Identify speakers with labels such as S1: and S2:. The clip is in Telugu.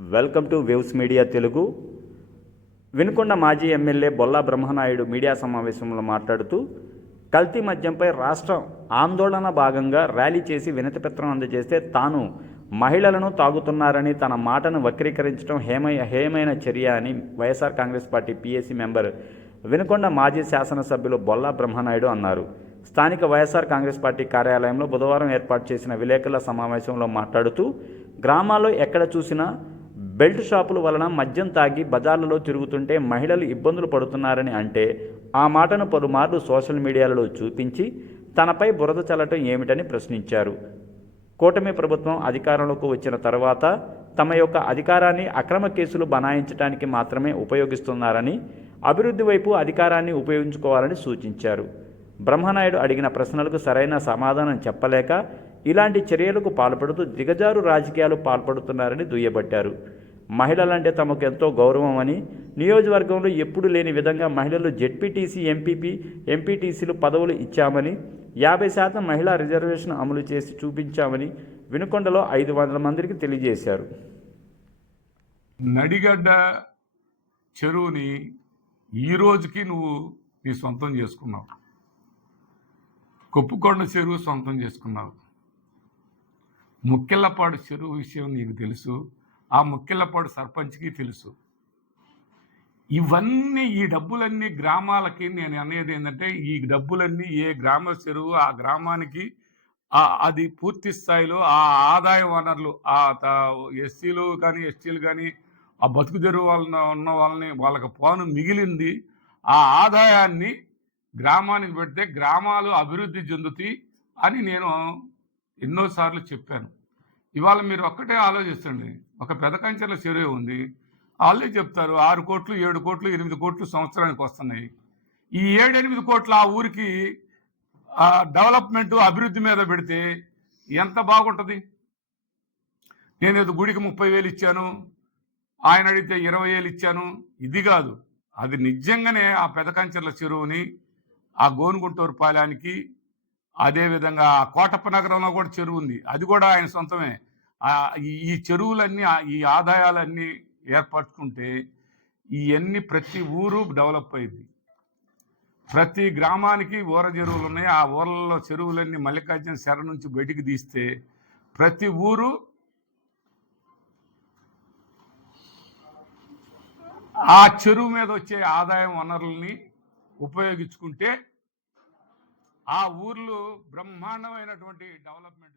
S1: Welcome to waves media Telugu. Vinukonda మాజీ ఎమ్మెల్యే బొల్లా బ్రహ్మనాయుడు మీడియా సమావేశంలో మాట్లాడుతూ కల్తీ మద్యంపై రాష్ట్రం ఆందోళన భాగంగా ర్యాలీ చేసి వినతిపత్రం అందజేస్తే తాను మహిళలను తాగుతున్నారని తన మాటను వక్రీకరించడం హేమై హేమైన చర్య అని YSR Congress party PAC member Vinukonda మాజీ శాసనసభ్యులు బొల్లా బ్రహ్మనాయుడు అన్నారు. స్థానిక వైఎస్ఆర్ కాంగ్రెస్ పార్టీ కార్యాలయంలో బుధవారం ఏర్పాటు చేసిన విలేకరుల సమావేశంలో మాట్లాడుతూ గ్రామాల్లో ఎక్కడ చూసినా బెల్ట్ షాపుల వలన మద్యం తాగి బజార్లలో తిరుగుతుంటే మహిళలు ఇబ్బందులు పడుతున్నారని అంటే ఆ మాటను పలుమార్లు సోషల్ మీడియాలో చూపించి తనపై బురద చల్లటం ఏమిటని ప్రశ్నించారు. కూటమి ప్రభుత్వం అధికారంలోకి వచ్చిన తర్వాత తమ యొక్క అధికారాన్ని అక్రమ కేసులు బనాయించడానికి మాత్రమే ఉపయోగిస్తున్నారని అభివృద్ధి వైపు అధికారాన్ని ఉపయోగించుకోవాలని సూచించారు. బ్రహ్మనాయుడు అడిగిన ప్రశ్నలకు సరైన సమాధానం చెప్పలేక ఇలాంటి చర్యలకు పాల్పడుతూ దిగజారు రాజకీయాలు పాల్పడుతున్నారని దుయ్యబట్టారు. మహిళలంటే తమకు ఎంతో గౌరవం అని నియోజకవర్గంలో ఎప్పుడు లేని విధంగా మహిళలు జెడ్పీటీసీ ఎంపీపీ ఎంపీటీసీలు పదవులు ఇచ్చామని యాభై శాతం మహిళా రిజర్వేషన్ అమలు చేసి చూపించామని వినుకొండలో ఐదు వందల మందికి తెలియజేశారు.
S2: నడిగడ్డ చెరువుని ఈ రోజుకి నువ్వు నీ సొంతం చేసుకున్నావు. కొప్పుకొండ చెరువు సొంతం చేసుకున్నావు. ముక్కెళ్ళపాడు చెరువు విషయం నీకు తెలుసు. ఆ ముక్కిళ్ళపాడు సర్పంచ్కి తెలుసు. ఇవన్నీ ఈ డబ్బులన్నీ గ్రామాలకి నేను అనేది ఏంటంటే ఈ డబ్బులన్నీ ఏ గ్రామ చెరువు ఆ గ్రామానికి అది పూర్తి స్థాయిలో ఆ ఆదాయ వనరులు ఆ ఎస్సీలు కానీ ఎస్టీలు కానీ ఆ బతుకు తెరువు వాళ్ళ ఉన్న వాళ్ళని వాళ్ళకి పోను మిగిలింది. ఆ ఆదాయాన్ని గ్రామానికి పెడితే గ్రామాలు అభివృద్ధి చెందుతాయి అని నేను ఎన్నోసార్లు చెప్పాను. ఇవాళ మీరు ఒక్కటే ఆలోచిస్తండి. ఒక పెదకంచెల చెరువు ఉంది. వాళ్ళే చెప్తారు ఆరు కోట్లు ఏడు కోట్లు ఎనిమిది కోట్లు సంవత్సరానికి వస్తున్నాయి. ఈ ఏడు ఎనిమిది కోట్లు ఆ ఊరికి డెవలప్మెంట్ అభివృద్ధి మీద పెడితే ఎంత బాగుంటుంది? నేను ఏదో గుడికి ముప్పై వేలు ఇచ్చాను ఆయన అడిగితే ఇరవై వేలు ఇచ్చాను ఇది కాదు. అది నిజంగానే ఆ పెదకంచెర్ల చెరువుని ఆ గోనుగుంటూరు పాలానికి అదేవిధంగా కోటప్ప నగరంలో కూడా చెరువు ఉంది. అది కూడా ఆయన సొంతమే. ఈ- చెరువులన్నీ ఈ ఆదాయాలన్నీ ఏర్పరచుకుంటే ఇవన్నీ ప్రతి ఊరు డెవలప్ అయింది ప్రతి గ్రామానికి ఊర చెరువులు ఉన్నాయి. ఆ ఊర్లలో చెరువులన్నీ మల్లికార్జున శర నుంచి బయటికి తీస్తే ప్రతి ఊరు ఆ చెరువు మీద వచ్చే ఆదాయం వనరుల్ని ఉపయోగించుకుంటే ఆ ఊర్లో బ్రహ్మాండమైనటువంటి డెవలప్మెంట్